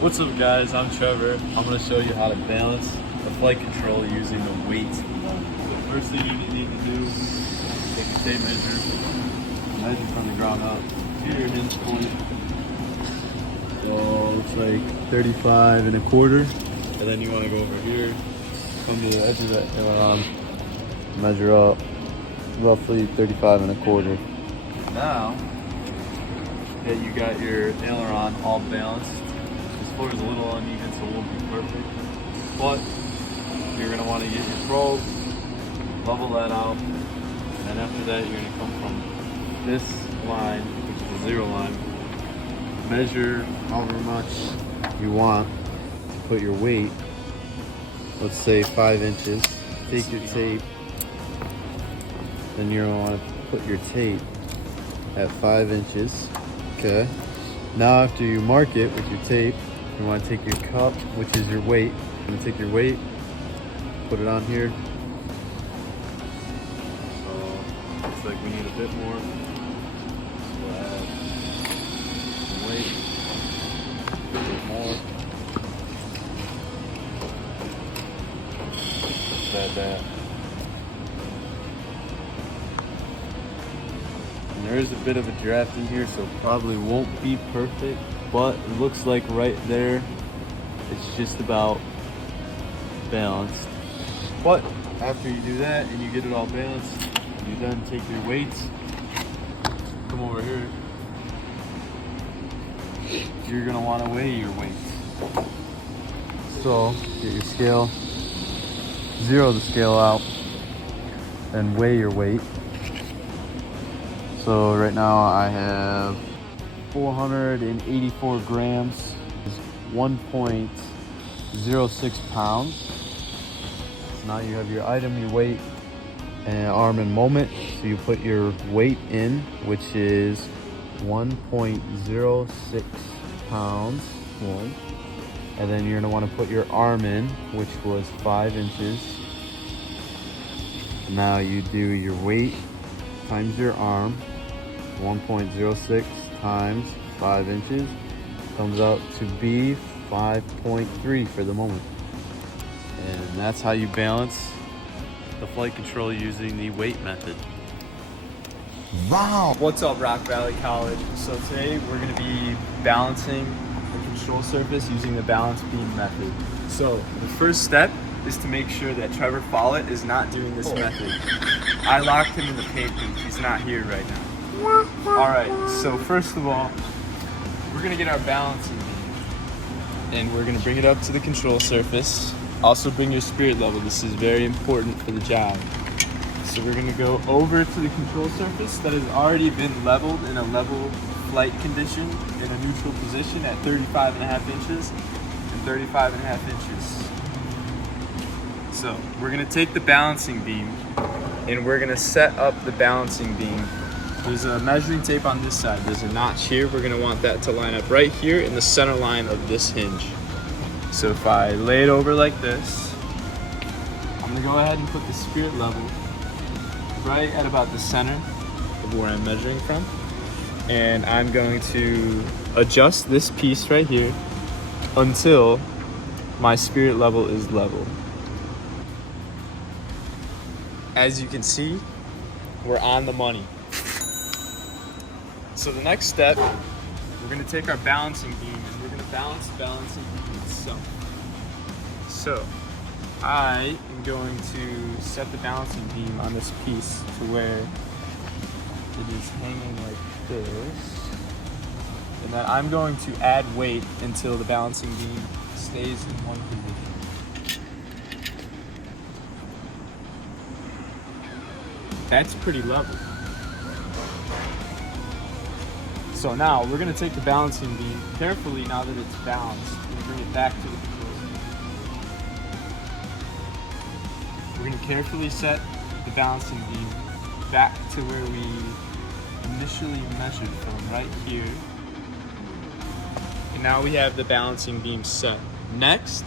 What's up guys, I'm Trevor. I'm going to show you how to balance the flight control using the weight. The first thing you need to do is take a tape measure from the ground up to your hinge point. So it's like 35 and a quarter. And then you want to go over here, come to the edge of that aileron, measure up roughly 35 and a quarter. Now that you got your aileron all balanced, this floor is a little uneven, so it won't be perfect. But you're going to want to get your probe, level that out, and then after that you're going to come from this line, which is the 0 line, measure however much you want to put your weight, let's say 5 inches. Take your tape, then you're going to want to put your tape at 5 inches. Okay. Now after you mark it with your tape, you want to take your cup, which is your weight. You're going to take your weight, put it on here. So looks like we need a bit more. So we'll add some weight, a bit more. Just add that. And there is a bit of a draft in here, so it probably won't be perfect, but it looks like right there, it's just about balanced. But after you do that and you get it all balanced, you then take your weights, come over here, you're gonna wanna weigh your weights. So get your scale, zero the scale out, and weigh your weight. So right now I have 484 grams, 1.06 pounds. So now you have your item, your weight, and arm and moment. So you put your weight in, which is 1.06 pounds, and then you're gonna want to put your arm in, which was 5 inches. Now you do your weight times your arm, 1.06 times 5 inches, comes out to be 5.3 for the moment. And that's how you balance the flight control using the weight method. Wow! What's up, Rock Valley College? So today we're going to be balancing the control surface using the balance beam method. So the first step is to make sure that Trevor Follett is not doing this method. I locked him in the paint booth. He's not here right now. Alright, so first of all, we're going to get our balancing beam and we're going to bring it up to the control surface. Also bring your spirit level. This is very important for the job. So we're going to go over to the control surface that has already been leveled in a level flight condition in a neutral position at 35.5 inches and 35.5 inches. So we're going to take the balancing beam and we're going to set up the balancing beam. There's a measuring tape on this side. There's a notch here. We're going to want that to line up right here in the center line of this hinge. So if I lay it over like this, I'm going to go ahead and put the spirit level right at about the center of where I'm measuring from. And I'm going to adjust this piece right here until my spirit level is level. As you can see, we're on the money. So the next step, we're going to take our balancing beam and we're going to balance the balancing beam itself. So I am going to set the balancing beam on this piece to where it is hanging like this. And then I'm going to add weight until the balancing beam stays in one position. That's pretty level. So now we're going to take the balancing beam carefully now that it's balanced and bring it back to the control surface. We're going to carefully set the balancing beam back to where we initially measured from, right here. And now we have the balancing beam set. Next,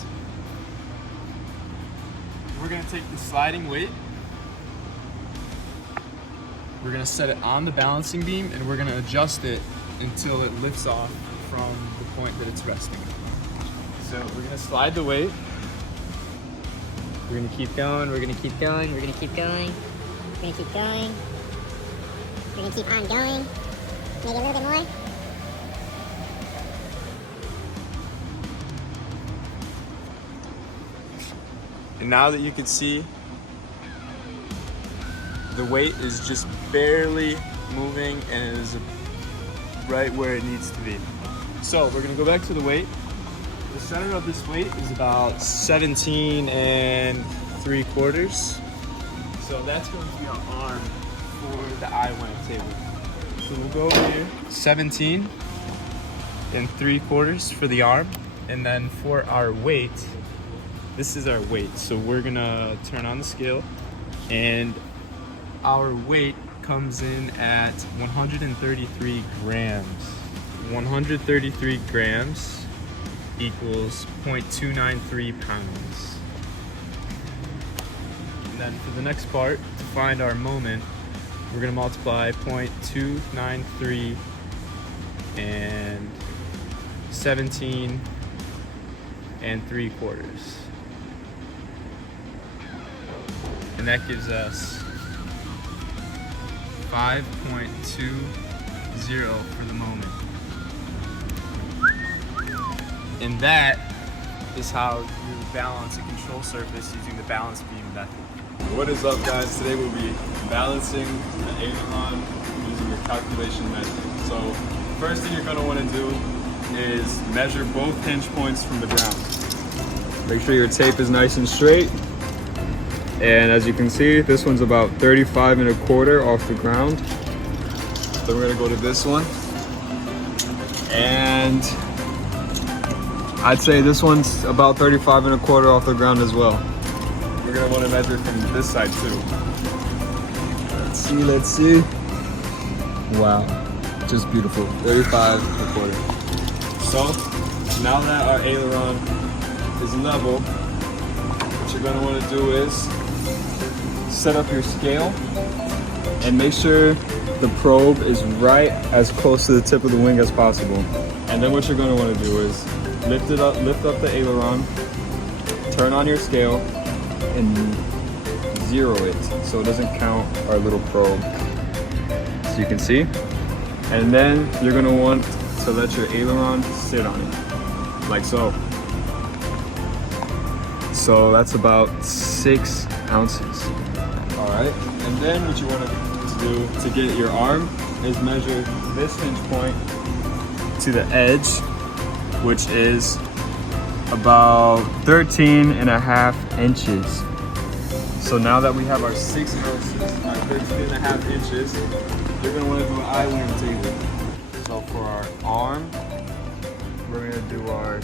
we're going to take the sliding weight. We're going to set it on the balancing beam and we're going to adjust it until it lifts off from the point that it's resting. So we're gonna slide the weight. We're gonna keep going, we're gonna keep going, We're gonna keep going. We're gonna keep going. We're gonna keep on going. Maybe a little bit more. And now that you can see, the weight is just barely moving and it is right where it needs to be. So we're gonna go back to the weight. The center of this weight is about 17 3/4. So that's going to be our arm for the I-wing table. So we'll go over here, 17 3/4 for the arm. And then for our weight, this is our weight. So we're gonna turn on the scale and our weight comes in at 133 grams. 133 grams equals 0.293 pounds. And then for the next part, to find our moment, we're gonna multiply 0.293 and 17 3/4. And that gives us 5.20 for the moment. And that is how you balance a control surface using the balance beam method. What is up, guys? Today we'll be balancing the aileron using your calculation method. So first thing you're going to want to do is measure both hinge points from the ground. Make sure your tape is nice and straight. And as you can see, this one's about 35 1/4 off the ground. Then we're going to go to this one. And I'd say this one's about 35 1/4 off the ground as well. We're gonna want to measure from this side too. Let's see. Wow, just beautiful. 35 1/4. So now that our aileron is level, what you're gonna want to do is set up your scale and make sure the probe is right as close to the tip of the wing as possible. And then what you're gonna want to do is lift up the aileron, turn on your scale, and zero it so it doesn't count our little probe. So you can see. And then you're gonna want to let your aileron sit on it, like so. So that's about 6 ounces. All right, and then what you want to do to get your arm is measure this hinge point to the edge, which is about 13.5 inches. So now that we have our 6 ounces, our 13.5 inches, you're gonna wanna do an I-wing table. So for our arm, we're gonna do our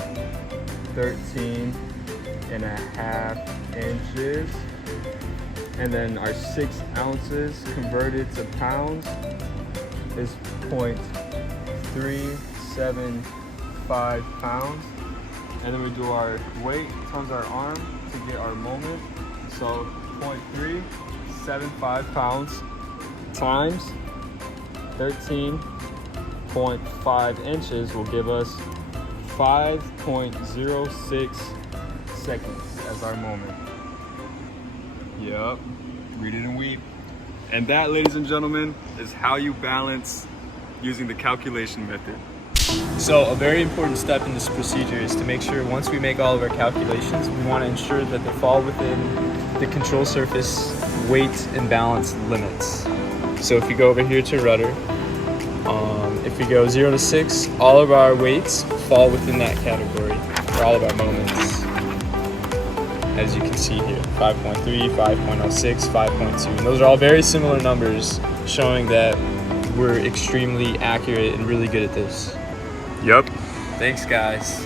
13.5 inches. And then our 6 ounces converted to pounds is 0.375 pounds. And then we do our weight times our arm to get our moment. So 0.375 pounds times 13.5 inches will give us 5.06 seconds as our moment. Yep, read it and weep. And that, ladies and gentlemen, is how you balance using the calculation method. So a very important step in this procedure is to make sure once we make all of our calculations, we want to ensure that they fall within the control surface weight and balance limits. So if you go over here to rudder, if we go 0 to 6, all of our weights fall within that category for all of our moments. As you can see here, 5.3, 5.06, 5.2. And those are all very similar numbers, showing that we're extremely accurate and really good at this. Yep. Thanks, guys.